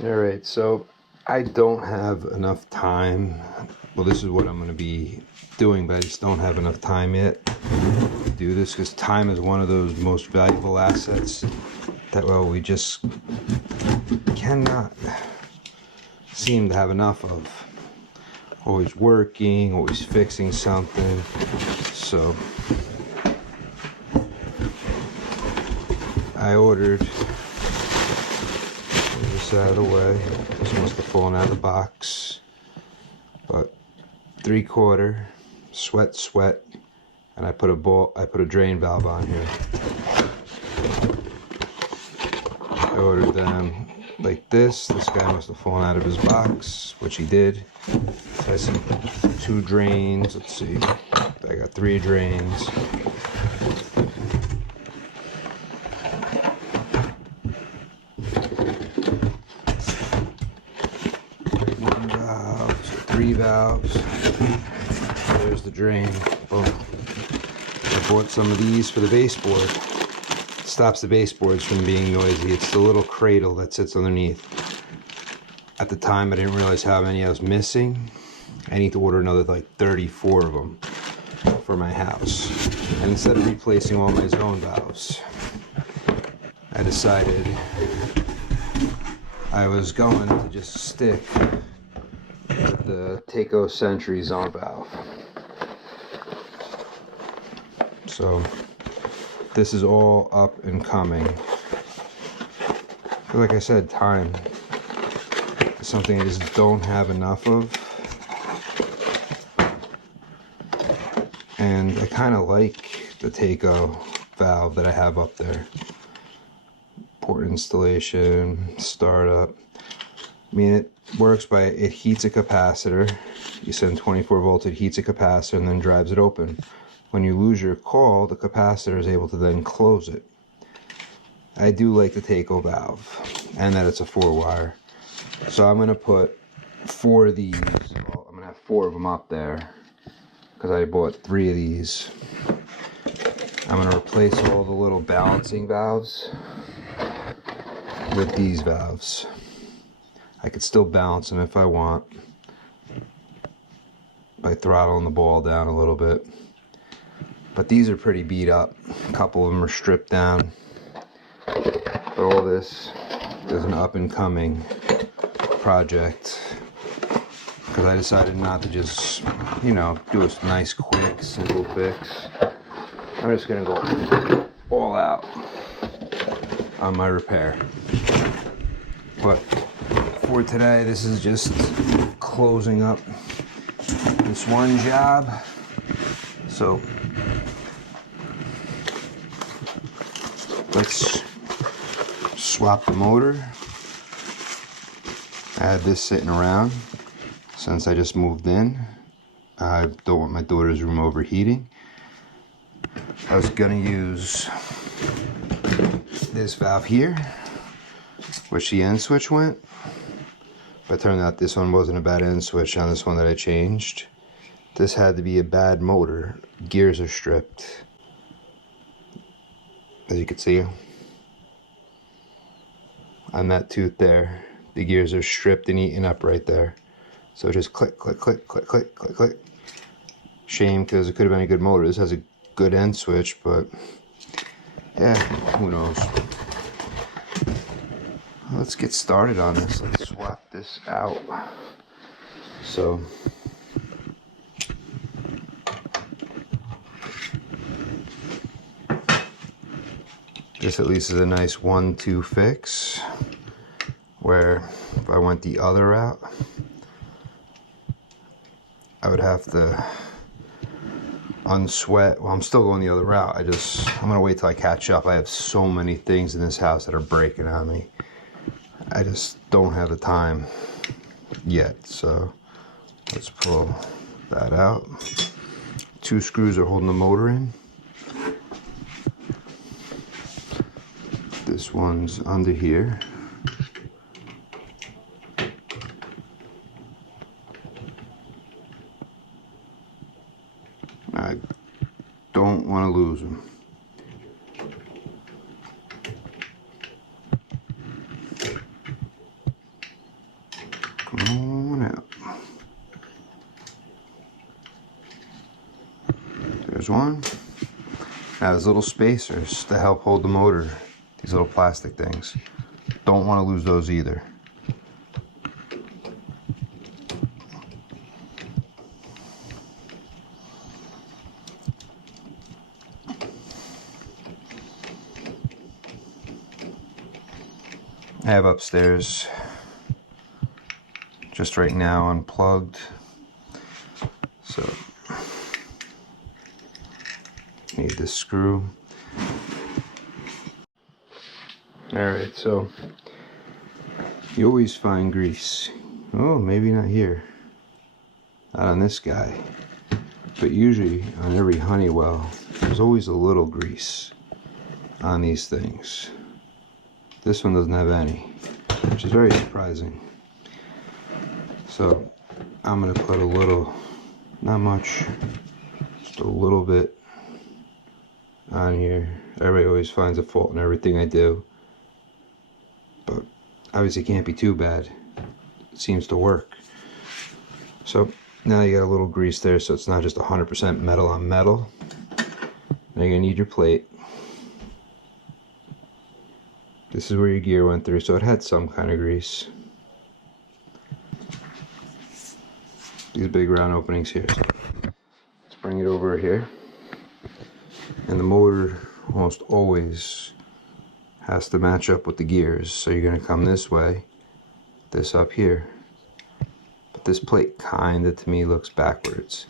Alright, so I don't have enough time. Well, this is what I'm going to be doing, but I just don't have enough time yet to do this because time is one of those most valuable assets that, well, we just cannot seem to have enough of. Always working, always fixing something. So I ordered, get this out of the way. This must have fallen out of the box. But 3/4 sweat, and I put a drain valve on here. I ordered them like this. This guy must have fallen out of his box, which he did. So I see 2 drains. Let's see. I got 3 drains. One valve, so 3 valves. There's the drain. Boom. I bought some of these for the baseboard. Stops the baseboards from being noisy. It's the little cradle that sits underneath. At the time, I didn't realize how many I was missing. I need to order another like 34 of them for my house. And instead of replacing all my zone valves, I decided I was going to just stick with the Takeo Sentry zone valve. So this is all up and coming. But like I said, time is something I just don't have enough of. And I kind of like the Takeo valve that I have up there. Port installation, startup. I mean, it works by, it heats a capacitor. You send 24 volts, it heats a capacitor and then drives it open. When you lose your call, the capacitor is able to then close it. I do like the Takeo valve, and that it's a 4-wire. So I'm going to put 4 of these. Well, I'm going to have 4 of them up there because I bought 3 of these. I'm going to replace all the little balancing valves with these valves. I could still balance them if I want by throttling the ball down a little bit. But these are pretty beat up. A couple of them are stripped down. But all this is an up and coming project because I decided not to just, you know, do a nice quick simple fix. I'm just gonna go all out on my repair. But for today, this is just closing up this one job. So let's swap the motor. I had this sitting around since I just moved in. I don't want my daughter's room overheating. I was gonna use this valve here, which the end switch went, but it turned out this one wasn't a bad end switch on this one that I changed. This had to be a bad motor. Gears are stripped, as you can see on that tooth there. The gears are stripped and eaten up right there. So just click, click, click, click, click, click, click. Shame, because it could have been a good motor. This has a good end switch, but yeah, who knows. Let's get started on this. Let's swap this out. So this at least is a nice 1-2 fix, where if I went the other route, I would have to unsweat. Well, I'm still going the other route. I'm gonna wait till I catch up. I have so many things in this house that are breaking on me. I just don't have the time yet. So let's pull that out. 2 screws are holding the motor in. This one's under here. I don't want to lose them. Come on out. There's one. Now there's little spacers to help hold the motor. These little plastic things. Don't want to lose those either. I have upstairs, just right now, unplugged. So, need this screw. Alright, so you always find grease. Oh, maybe not here. Not on this guy. But usually on every Honeywell, there's always a little grease on these things. This one doesn't have any, which is very surprising. So I'm gonna put a little, not much, just a little bit on here. Everybody always finds a fault in everything I do, but obviously it can't be too bad. It seems to work. So now you got a little grease there, so it's not just 100% metal on metal. Now you're gonna need your plate. This is where your gear went through, so it had some kind of grease. These big round openings here. Let's bring it over here. And the motor almost always has to match up with the gears. So you're gonna come this way, this up here. But this plate kinda, to me, looks backwards.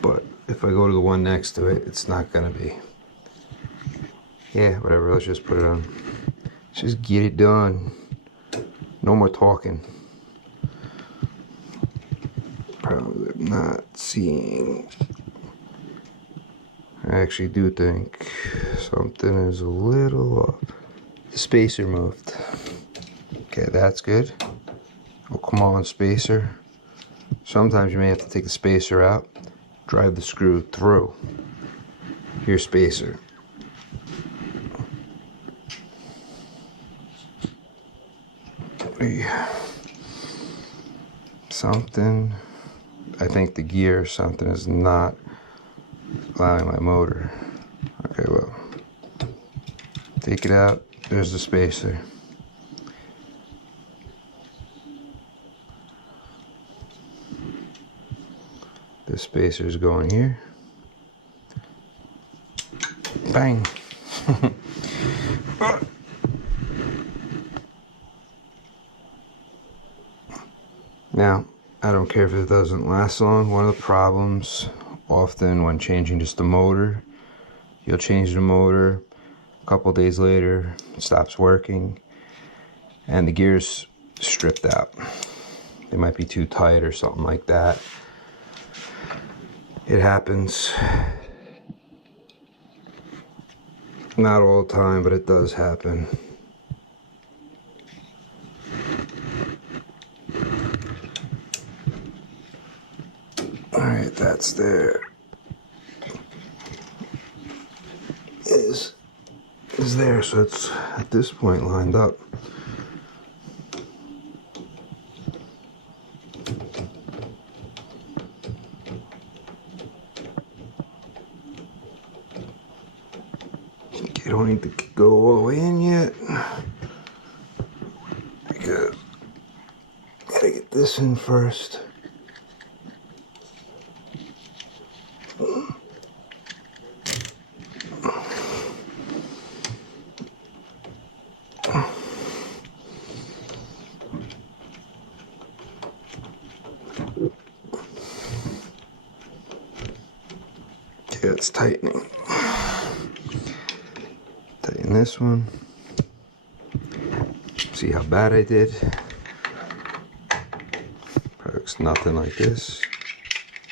But if I go to the one next to it, it's not gonna be. Yeah, whatever, let's just put it on. Let's just get it done. No more talking. Probably not seeing. I actually do think something is a little off. The spacer moved. Okay, that's good. Oh, come on, spacer. Sometimes you may have to take the spacer out, drive the screw through your spacer. Something, I think the gear or something is not allowing my motor. Okay, well, take it out. There's the spacer. The spacer is going here. Bang. Now, I don't care if it doesn't last long. One of the problems often when changing just the motor, you'll change the motor, a couple days later it stops working and the gear's stripped out. They might be too tight or something like that. It happens. Not all the time, but it does happen. Alright, that's there. Is there, so it's at this point lined up. You don't need to go all the way in yet. Gotta get this in first. Yeah, it's tightening. Tighten this one. See how bad I did? Probably looks nothing like this.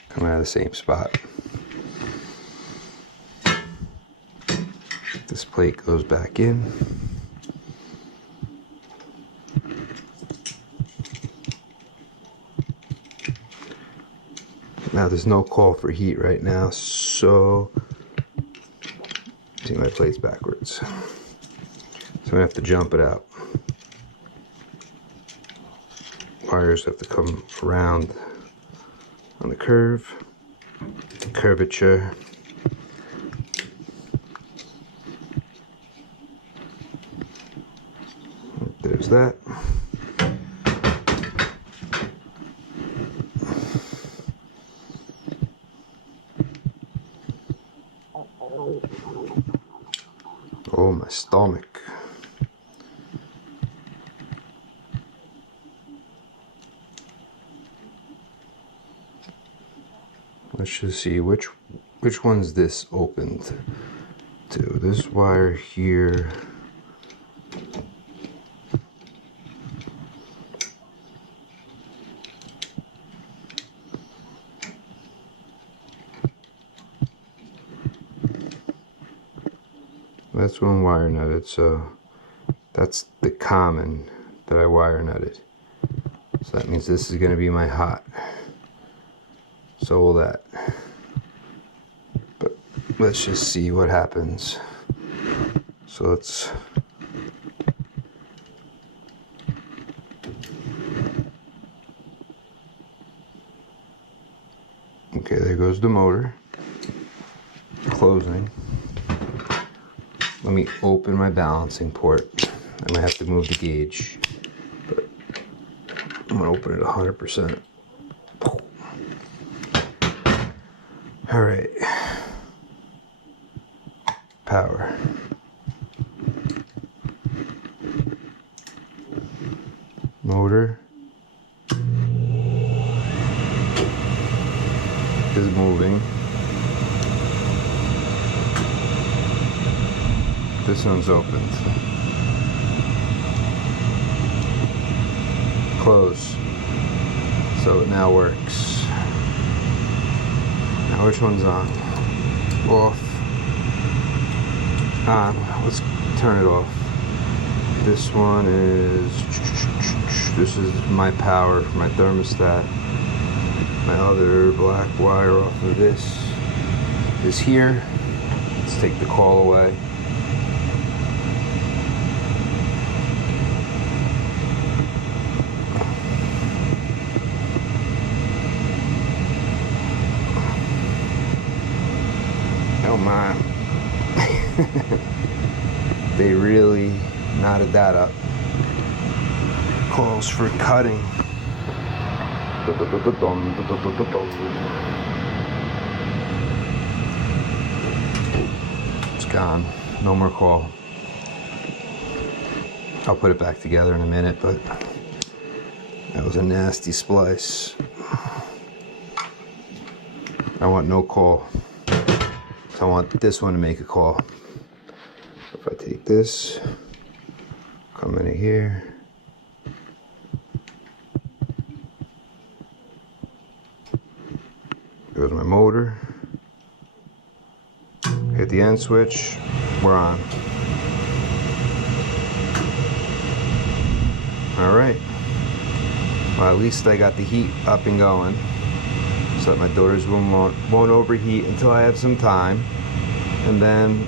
Coming out of the same spot. This plate goes back in. Now there's no call for heat right now, so see, my plate's backwards. So I'm gonna have to jump it out. wires have to come around on the curvature. There's that. Oh, my stomach. Let's just see which one's this opened to. This wire here. That's one wire nutted, so that's the common that I wire nutted. So that means this is going to be my hot. So will that. But let's just see what happens. So let's... Okay, there goes the motor. Closing. Let me open my balancing port. I'm gonna have to move the gauge, but I'm gonna open it 100%. All right. Power. Motor is moving. This one's opened. Close. So it now works. Now which one's on? Off. On. Let's turn it off. This one is... This is my power for my thermostat. My other black wire off of this is here. Let's take the call away. Oh my. They really knotted that up. Calls for cutting. It's gone. No more call. I'll put it back together in a minute, but that was a nasty splice. I want no call. So I want this one to make a call. If I take this, come into here. Goes my motor. Hit the end switch. We're on. All right. Well, at least I got the heat up and going, so that my daughters won't overheat until I have some time. And then,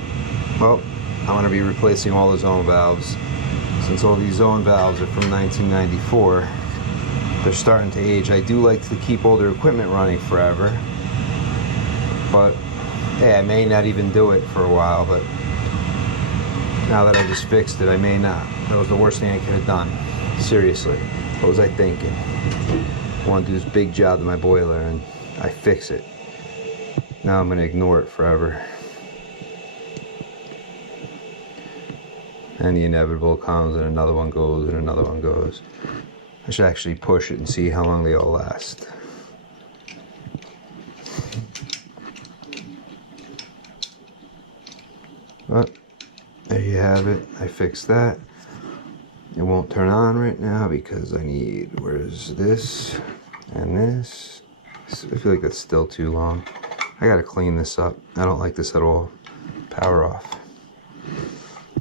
well, I'm going to be replacing all the zone valves. Since all these zone valves are from 1994, they're starting to age. I do like to keep older equipment running forever, but hey, I may not even do it for a while. But now that I just fixed it, I may not. That was the worst thing I could have done. Seriously, what was I thinking? I want to do this big job to my boiler and I fix it. Now I'm going to ignore it forever. And the inevitable comes and another one goes and another one goes. I should actually push it and see how long they all last. But there you have it. I fixed that. It won't turn on right now because I need, where's this and this? I feel like that's still too long. I gotta clean this up. I don't like this at all. Power off.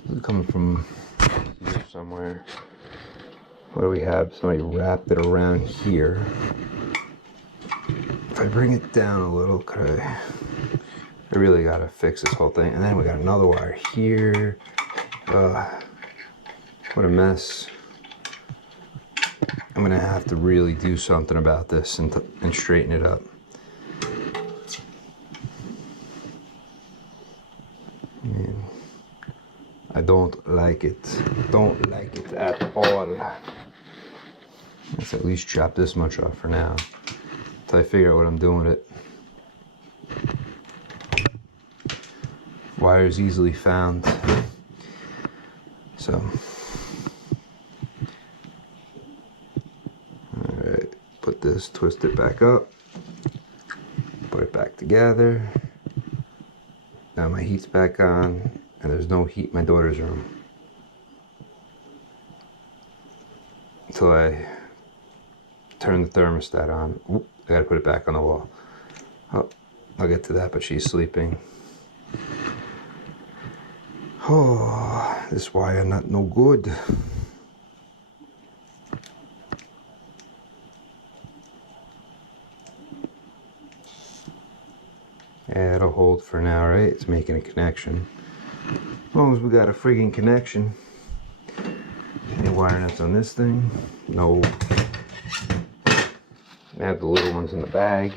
This is coming from here somewhere. What do we have? Somebody wrapped it around here. If I bring it down a little, could I really gotta fix this whole thing. And then we got another wire here. What a mess. I'm gonna have to really do something about this and straighten it up. Man, I don't like it. Don't like it at all. Let's at least chop this much off for now until I figure out what I'm doing with it. Wires easily found. So, alright, put this, twist it back up, put it back together. Now my heat's back on, and there's no heat in my daughter's room until I turn the thermostat on. Oop, I gotta put it back on the wall. Oh, I'll get to that, but she's sleeping. Oh, this wire not no good. Yeah, it'll hold for now, right? It's making a connection. As long as we got a friggin' connection. Any wire nuts on this thing? No. I have the little ones in the bag.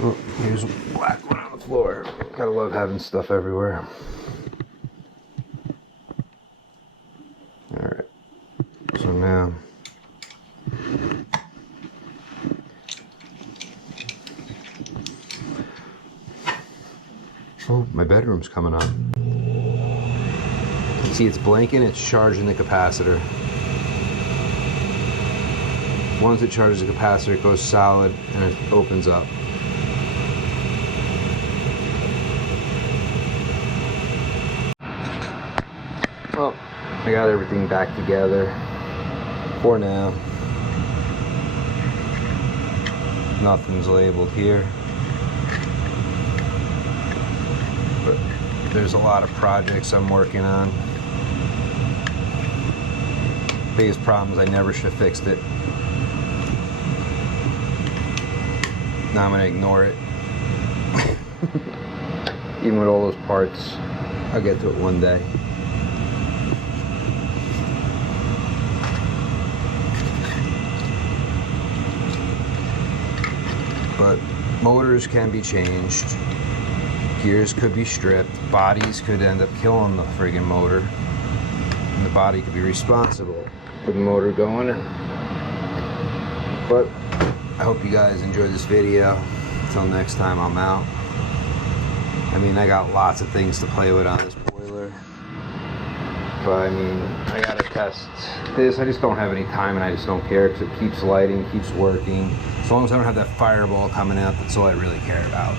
Oh, here's a black one on the floor. Gotta love having stuff everywhere. Alright. So now oh, my bedroom's coming on. See, it's blinking, it's charging the capacitor. Once it charges the capacitor, it goes solid and it opens up. Well, I got everything back together for now. Nothing's labeled here. But there's a lot of projects I'm working on. Biggest problem is I never should have fixed it. Now I'm gonna ignore it. Even with all those parts, I'll get to it one day. But motors can be changed. Gears could be stripped. Bodies could end up killing the friggin' motor. And the body could be responsible for the motor going. But I hope you guys enjoyed this video. Until next time, I'm out. I mean, I got lots of things to play with on this boiler. But I mean, I gotta test this. I just don't have any time and I just don't care because it keeps lighting, keeps working. As long as I don't have that fireball coming out, that's all I really care about.